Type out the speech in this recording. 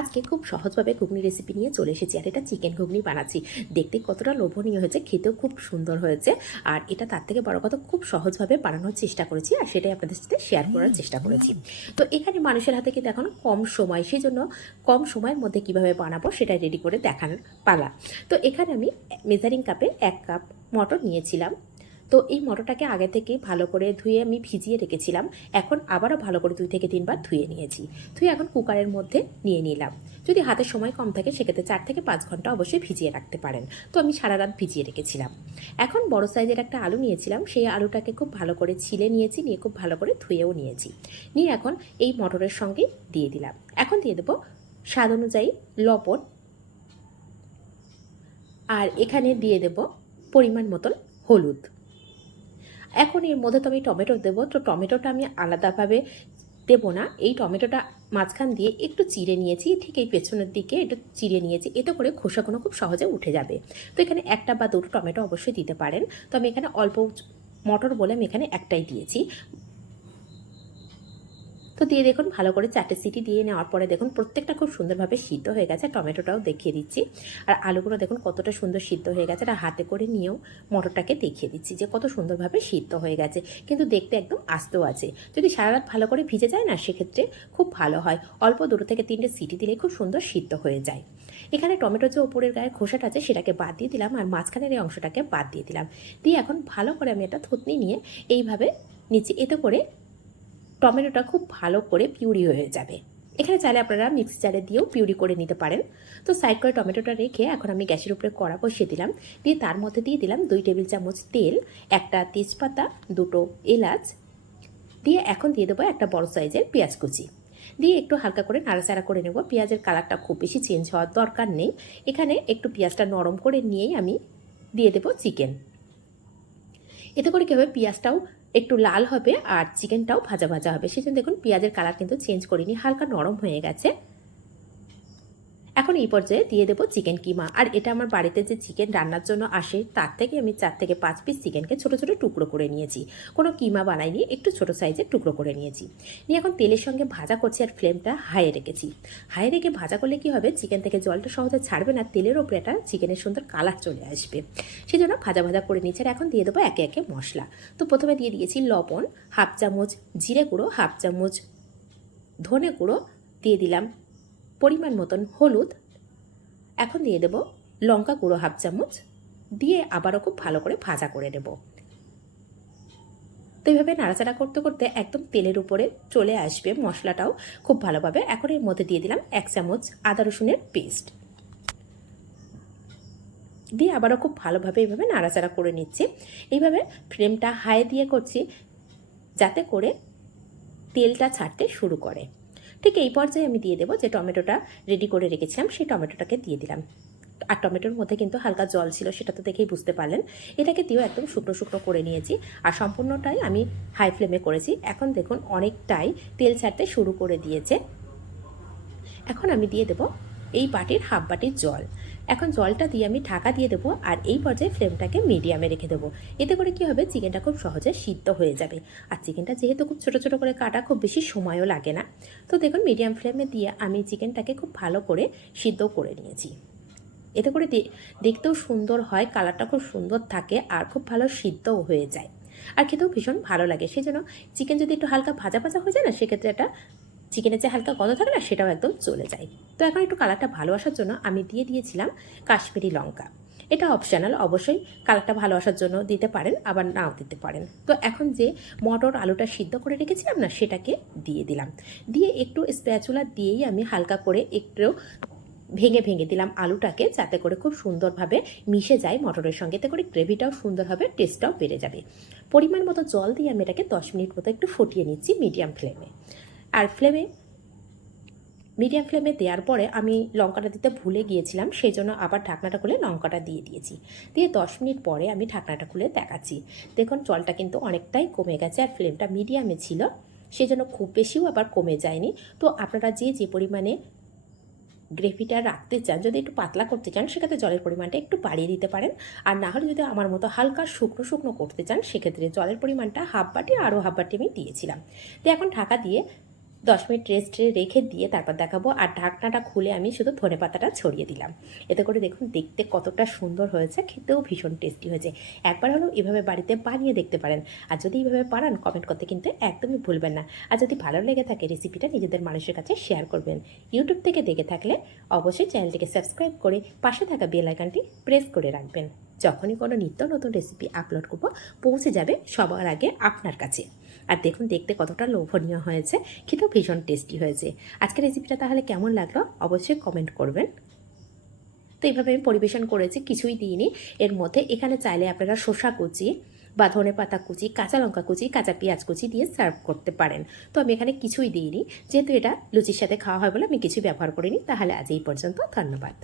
আজকে খুব সহজভাবে ঘুগনি রেসিপি নিয়ে চলে এসেছি আর এটা চিকেন ঘুগনি বানাচ্ছি। দেখতে কতটা লোভনীয় হয়েছে খেতেও খুব সুন্দর হয়েছে আর এটা তার থেকে বড় কথা খুব সহজভাবে বানানোর চেষ্টা করেছি আর সেটাই আপনাদের সাথে শেয়ার করার চেষ্টা করেছি। তো এখানে মানুষের হাতে কিন্তু এখন কম সময় সেই জন্য কম সময়ের মধ্যে কীভাবে বানাবো সেটা রেডি করে দেখানোর পালা। তো এখানে আমি মেজারিং কাপে এক কাপ মটর নিয়েছিলাম। তো এই মটরটাকে আগে থেকে ভালো করে ধুয়ে আমি ভিজিয়ে রেখেছিলাম। এখন আবারও ভালো করে দুই থেকে তিনবার ধুয়ে নিয়েছি। ধুয়ে এখন কুকারের মধ্যে নিয়ে নিলাম। যদি হাতে সময় কম থাকে, সেক্ষেত্রে চার থেকে পাঁচ ঘণ্টা অবশ্যই ভিজিয়ে রাখতে পারেন। তো আমি সারা রাত ভিজিয়ে রেখেছিলাম। এখন বড় সাইজের একটা আলু নিয়েছিলাম। সেই আলুটাকে খুব ভালো করে ছিলে নিয়েছি, নিয়ে খুব ভালো করে ধুয়েও নিয়েছি। নিয়ে এখন এই মটরের সঙ্গে দিয়ে দিলাম। এখন দিয়ে দেবো স্বাদ অনুযায়ী লবণ। আর এখানে দিয়ে দেব পরিমাণ মতন হলুদ। এখন এর মধ্যে তো আমি টমেটো দেবো, তো টমেটোটা আমি আলাদাভাবে দেবো না। এই টমেটোটা মাঝখান দিয়ে একটু চিড়ে নিয়েছি, ঠিক এই পেছনের দিকে একটু চিড়ে নিয়েছি, এতে করে খোসাগুলো খুব সহজে উঠে যাবে। তো এখানে একটা বা দুটো টমেটো অবশ্যই দিতে পারেন। তো আমি এখানে অল্প মটর বলে আমি এখানে একটাই দিয়েছি। তো দিয়ে দেখুন, ভালো করে চারটে সিটি দিয়ে নেওয়ার পরে দেখুন, প্রত্যেকটা খুব সুন্দরভাবে সিদ্ধ হয়ে গেছে। টমেটোটাও দেখিয়ে দিচ্ছি। আর আলুগুলো দেখুন, কতটা সুন্দর সিদ্ধ হয়ে গেছে। আর হাতে করে নিয়েও মটরটাকে দেখিয়ে দিচ্ছি যে কত সুন্দরভাবে সিদ্ধ হয়ে গেছে। কিন্তু দেখতে একদম আস্তেও আছে। যদি সারা রাত ভালো করে ভিজে যায় না, সেক্ষেত্রে খুব ভালো হয়। অল্প দুটো থেকে তিনটে সিটি দিলে খুব সুন্দর সিদ্ধ হয়ে যায়। এখানে টমেটো যে ওপরের গায়ে খোসাটা আছে, সেটাকে বাদ দিয়ে দিলাম আর মাঝখানের এই অংশটাকে বাদ দিয়ে দিলাম। দিয়ে এখন ভালো করে আমি একটা থুতনি নিয়ে এইভাবে নিচে এতে করে টমেটোটা খুব ভালো করে পিউরি হয়ে যাবে। এখানে চাইলে আপনারা মিক্সি জারে দিয়েও পিউরি করে নিতে পারেন। তো সাইড করে টমেটোটা রেখে এখন আমি গ্যাসের উপরে কড়া বসিয়ে দিলাম। দিয়ে তার মধ্যে দিয়ে দিলাম দুই টেবিল চামচ তেল, একটা তেজপাতা, দুটো এলাচ। দিয়ে এখন দিয়ে দেবো একটা বড় সাইজের পেঁয়াজ কুচি। দিয়ে একটু হালকা করে নাড়াচাড়া করে নেব। পেঁয়াজের কালারটা খুব বেশি চেঞ্জ হওয়ার দরকার নেই। এখানে একটু পেঁয়াজটা নরম করে নিয়েই আমি দিয়ে দেবো চিকেন এতে করে কী হবে? পেঁয়াজটাও একটু লাল হবে আর চিকেনটাও ভাজা ভাজা হবে। সেজন্য দেখুন, পেঁয়াজের কালার কিন্তু চেঞ্জ করিনি, হালকা নরম হয়ে গেছে। এখন এই পর্যায়ে দিয়ে দেবো চিকেন কিমা। আর এটা আমার বাড়িতে যে চিকেন রান্নার জন্য আসে, তার থেকে আমি চার থেকে পাঁচ পিস চিকেনকে ছোটো ছোটো টুকরো করে নিয়েছি। কোনো কিমা বানাইনি, একটু ছোটো সাইজের টুকরো করে নিয়েছি। নিয়ে এখন তেলের সঙ্গে ভাজা করছি আর ফ্লেমটা হাইয়ে রেখেছি। হাইয়ে রেখে ভাজা করলে কি হবে, চিকেন থেকে জলটা সহজে ছাড়বে না, তেলের ওপরে একটা চিকেনের সুন্দর কালার চলে আসবে। সেই জন্য ভাজা ভাজা করে নিচ্ছি আর এখন দিয়ে দেবো একে একে মশলা। তো প্রথমে দিয়ে দিয়েছি লবণ, হাফ চামচ জিরে গুঁড়ো, হাফ চামচ ধনে গুঁড়ো, দিয়ে দিলাম পরিমাণ মতন হলুদ। এখন দিয়ে দেব লঙ্কা গুঁড়ো হাফ চামচ। দিয়ে আবারও খুব ভালো করে ভাজা করে নেব। তো এইভাবে নাড়াচাড়া করতে করতে একদম তেলের উপরে চলে আসবে মশলাটাও খুব ভালোভাবে। এখন এর মধ্যে দিয়ে দিলাম এক চামচ আদা রসুনের পেস্ট। দিয়ে আবারও খুব ভালোভাবে এইভাবে নাড়াচাড়া করে নিচ্ছি। এইভাবে ফ্লেমটা হাই দিয়ে করছি যাতে করে তেলটা ছাড়তে শুরু করে। ঠিক এই পর্যায়ে আমি দিয়ে দেবো যে টমেটোটা রেডি করে রেখেছিলাম, সেই টমেটোটাকে দিয়ে দিলাম। আর টমেটোর মধ্যে কিন্তু হালকা জল ছিল, সেটা তো দেখেই বুঝতে পারলেন। এটাকে দিয়েও একদম শুকনো শুকনো করে নিয়েছি, আর সম্পূর্ণটাই আমি হাই ফ্লেমে করেছি। এখন দেখুন অনেকটাই তেল ছাড়তে শুরু করে দিয়েছে। এখন আমি দিয়ে দেবো এই বাটির হাফ বাটির জল। এখন জলটা দিয়ে আমি ঢাকা দিয়ে দেবো আর এই পর্যায়ে ফ্লেমটাকে মিডিয়ামে রেখে দেবো। এতে করে কি হবে? চিকেনটা খুব সহজে সিদ্ধ হয়ে যাবে। আর চিকেনটা যেহেতু খুব ছোটো ছোটো করে কাটা, খুব বেশি সময়ও লাগে না। তো দেখুন, মিডিয়াম ফ্লেমে দিয়ে আমি চিকেনটাকে খুব ভালো করে সিদ্ধ করে নিয়েছি। এতে করে দেখতেও সুন্দর হয়, কালারটা খুব সুন্দর থাকে আর খুব ভালো সিদ্ধও হয়ে যায়। আর খেতেও ভীষণ ভালো লাগে। সেই জন্য চিকেন যদি একটু হালকা ভাজা ভাজা হয়ে যায় না, সেক্ষেত্রে একটা চিকেনের যে হালকা গন্ধ থাকে না, সেটাও একদম চলে যায়। তো এখন একটু কালারটা ভালো আসার জন্য আমি দিয়ে দিয়েছিলাম কাশ্মীরি লঙ্কা। এটা অপশনাল অবশ্যই কালারটা ভালো আসার জন্য দিতে পারেন, আবার নাও দিতে পারেন। তো এখন যে মটর আলুটা সিদ্ধ করে রেখেছিলাম না, সেটাকে দিয়ে দিলাম। দিয়ে একটু স্প্যাচুলা দিয়েই আমি হালকা করে একটু ভেঙে ভেঙে দিলাম আলুটাকে, যাতে করে খুব সুন্দরভাবে মিশে যায় মটরের সঙ্গে। এতে করে গ্রেভিটাও সুন্দর হবে টেস্টটাও বেড়ে যাবে। পরিমাণ মতো জল দিয়ে আমি এটাকে দশ মিনিট মতো একটু ফুটিয়ে নিচ্ছি মিডিয়াম ফ্লেমে আর ফ্লেমে মিডিয়াম ফ্লেমে দেওয়ার পরে আমি লঙ্কাটা দিতে ভুলে গিয়েছিলাম, সেই জন্য আবার ঢাকনাটা খুলে লঙ্কাটা দিয়ে দিয়েছি। দিয়ে দশ মিনিট পরে আমি ঢাকনাটা খুলে দেখাচ্ছি। দেখুন, জলটা কিন্তু অনেকটাই কমে গেছে আর ফ্লেমটা মিডিয়ামে ছিল, সেই জন্য খুব বেশিও আবার কমে যায়নি। তো আপনারা যে যে পরিমাণে গ্রেভিটা রাখতে চান, যদি একটু পাতলা করতে চান, সেক্ষেত্রে জলের পরিমাণটা একটু বাড়িয়ে দিতে পারেন। আর না হলে যদি আমার মতো হালকা শুকনো শুকনো করতে চান, সেক্ষেত্রে জলের পরিমাণটা হাফ বাটি আরও হাফ বাটি আমি দিয়েছিলাম। তো এখন ঢাকা দিয়ে দশ মিনিট রেস্টে রেখে দিয়ে তারপর দেখাবো। আর ঢাকনাটা খুলে আমি শুধু ধনে পাতাটা ছড়িয়ে দিলাম। এতে করে দেখুন, দেখতে কতটা সুন্দর হয়েছে, খেতেও ভীষণ টেস্টি হয়েছে। একবার হলেও এভাবে বাড়িতে বানিয়ে দেখতে পারেন। আর যদি এইভাবে পারান কমেন্ট করতে কিন্তু একদমই ভুলবেন না। আর যদি ভালো লেগে থাকে রেসিপিটা নিজেদের মানুষের কাছে শেয়ার করবেন। ইউটিউব থেকে দেখে থাকলে অবশ্যই চ্যানেলটিকে সাবস্ক্রাইব করে পাশে থাকা বেল আইকনটি প্রেস করে রাখবেন। যখনই কোনো নিত্য নতুন রেসিপি আপলোড করব, পৌঁছে যাবে সবার আগে আপনার কাছে। আর দেখুন, দেখতে কতটা লোভনীয় হয়েছে, খেতেও ভীষণ টেস্টি হয়েছে। আজকের রেসিপিটা তাহলে কেমন লাগল অবশ্যই কমেন্ট করবেন। তো এইভাবে আমি পরিবেশন করেছি, কিছুই দিইনি। এর মধ্যে এখানে চাইলে আপনারা শসা কুচি বা ধনে পাতা কুচি, কাঁচা লঙ্কা কুচি, কাঁচা পেঁয়াজ কুচি দিয়ে সার্ভ করতে পারেন। তো আমি এখানে কিছুই দিইনি। যেহেতু এটা লুচির সাথে খাওয়া হয় বলে আমি কিছুই ব্যবহার করিনি, তাহলে আজ এই পর্যন্ত ধন্যবাদ।